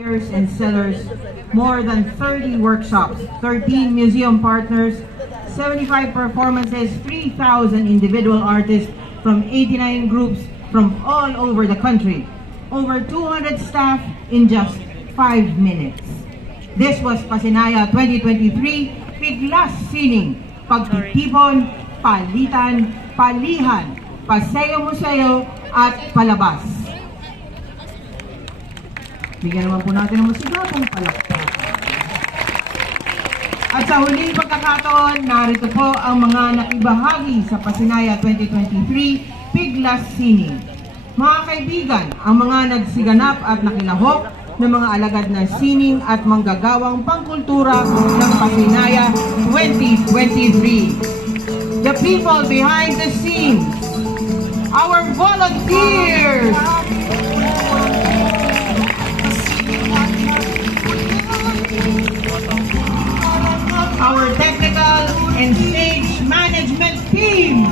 and sellers, more than 30 workshops, 13 museum partners, 75 performances, 3,000 individual artists from 89 groups from all over the country, over 200 staff in just 5 minutes. This was Pasinaya 2023 Piglas Sining, Pagtitipon, Palitan, Palihan, Paseo, Museo at Palabas. Bigyan naman po natin ng masigasang palakpak. At sa huling pagkakataon, narito po ang mga nakibahagi sa Pasinaya 2023 Piglas Sining. Mga kaibigan, ang mga nagsiganap at nakilahok ng mga alagad na sining at manggagawang pangkultura ng Pasinaya 2023. The people behind the scenes, our volunteers, our technical and stage management team,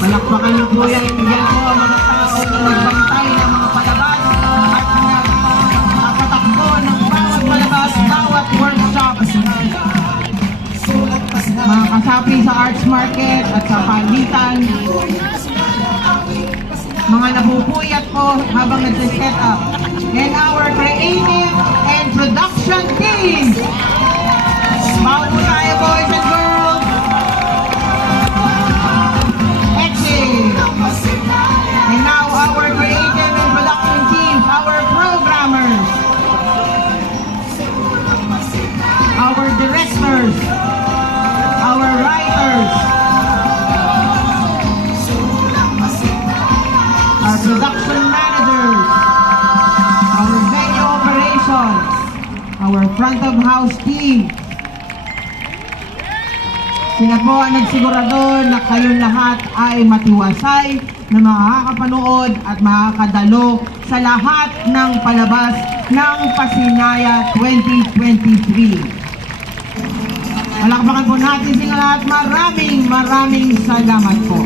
palakpakan niyo po yan po ang mga tao na nagbantay ng mga palabas at nagpatakbo ng bawat palabas, bawat workshop. Mga kasapi sa Arts Market at sa Palitan, mga napupuyat po habang nagsiset up, and our creative and production team. Bawa po tayo, boys and girls. Exit. And now our creative and production teams, our programmers, our directors, our writers, our production managers, our venue operations, our front of house team. Sila po ang nagsigurado na kayong lahat ay matiwasay na makakapanood at makakadalo sa lahat ng palabas ng Pasinaya 2023. Palakpakan po natin sila lahat. Maraming salamat po.